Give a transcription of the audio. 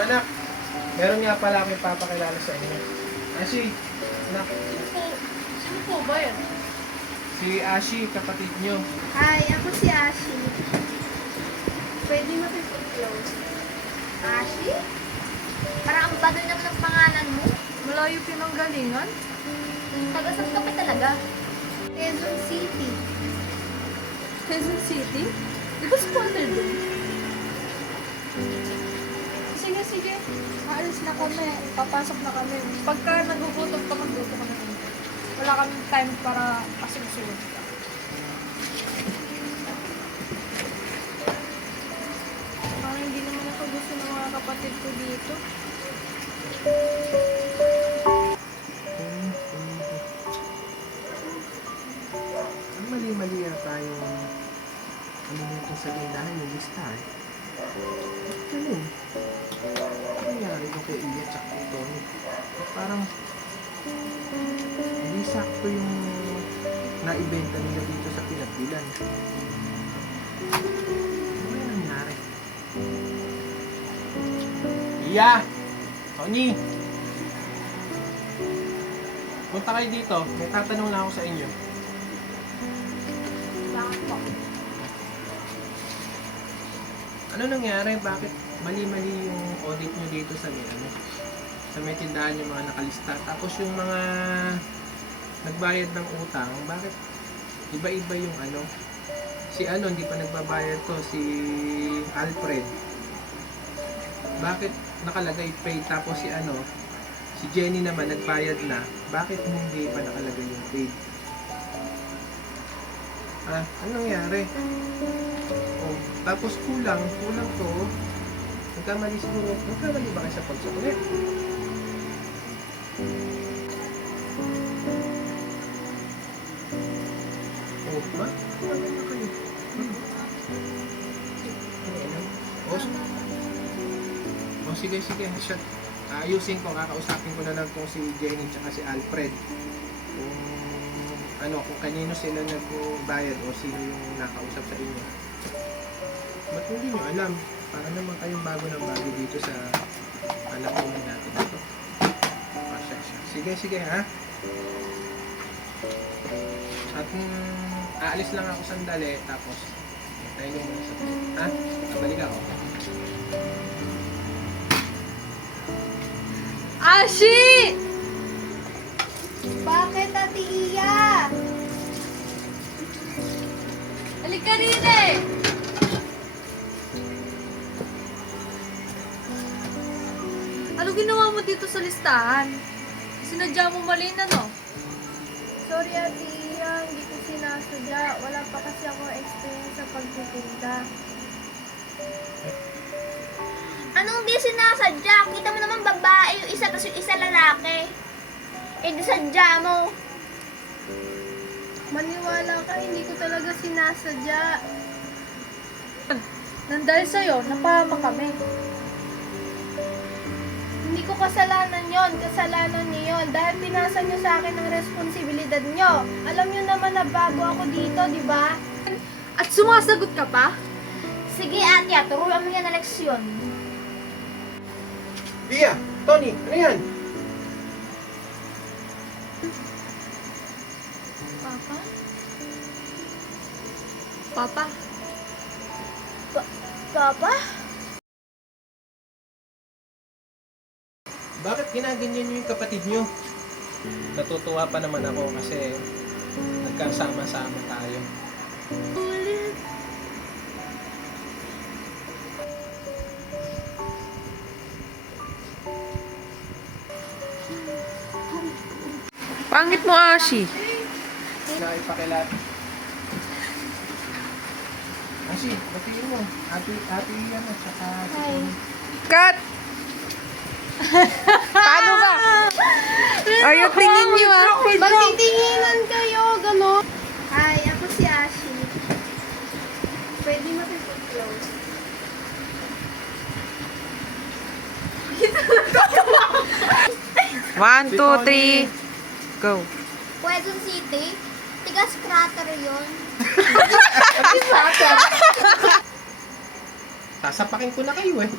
Mga anak, meron nga pala akong ipapakilala sa inyo. Ashi, anak, Sino po ba yan? si Ashi, kapatid nyo. Hi, ako si Ashi. Pwede makipag-close. Ashi? Parang ang bado naman ng pangalan mo. Malayo pinanggalingan? Taga-saan ka pa talaga? Quezon City. Quezon City? Di ba squatter doon? Sige, sige. Aalis na kami. Papasok na kami. Pagka nagugutom ka, magluto ka na kami. Wala kami time para asigsuhin ka. Parang hindi naman ako gusto ng mga kapatid ko dito. Ang mali-mali yata yung ano nito sa lindahan yung lista eh. Ganun. Ano nangyari ko kay Iya tsaka kay Tony? Parang hindi sakto yung naibenta nila dito sa pinagbilan. Ano yung nangyari? Iya! Tony! Punta kayo dito. May tatanong lang ako sa inyo. Bakit po? Ano nangyari? Bakit mali-mali yung audit nyo dito sa may ano? Sa may tindahan yung mga nakalista. Tapos yung mga nagbayad ng utang, bakit iba-iba yung ano? Si ano, hindi pa nagbabayad to, si Alfred. Bakit nakalagay paid tapos si ano, si Jenny naman nagbayad na. Bakit hindi pa nakalagay yung paid? Ah, ano nangyari? Oh, tapos kulang to. Nagkamali siguro. Nagkamali ba kayo sa pagsukulit? Oh, ba? Ano na kayo? Oh, sige. Siya. Ayusin ko, kakausapin ko na lang tong si Jenny tsaka si Alfred. Kung ano, kung kanino sila nagbayad o sino yung nakausap sa inyo. Ba't hindi nyo alam? Para naman kayong bago ng bago dito sa alakunan natin ito. Sige ha. At aalis lang ako sandali tapos tayo nyo muna sa ha? Kabalik ako. Ashi! Bakit, Ate Iya? Halika rin eh! Ano ginawa mo dito sa listahan? Sinadya mo mali na, no? Sorry, Ate Iya. Hindi ko sinasadya. Wala pa kasi ako experience sa pagtitinda. Anong di sinasadya? Kita mo naman babae yung isa, tapos yung isa lalaki. Eh di sadya mo. Maniwala ka, hindi ko talaga sinasadya. Nang dahil sa'yo, napahama kami. Hindi ko kasalanan yon, kasalanan niyo yon. Dahil pinasa niyo sa akin ang responsibilidad niyo. Alam niyo naman na bago ako dito, di ba? At sumasagot ka pa? Sige ate, turuan mo yan na leksyon. Iya! Tony! Ano yan? Papa? Papa? Papa? Bakit ginaganyan nyo yung kapatid nyo? Natutuwa pa naman ako kasi nagkasama-sama tayo. Pangit mo, Ashi. Nakipakilala. Ashi, batiin mo. Ate yan at saka si Tony. Cut! Paano ba? Ay, yung tingin niyo, Magtitinginan kayo, gano'n. Hi, ako si Ashi. Pwede makipag-close. 1, 2, 3, go. Quezon City? Tigas crater yun. Sasapakin ko na kayo eh.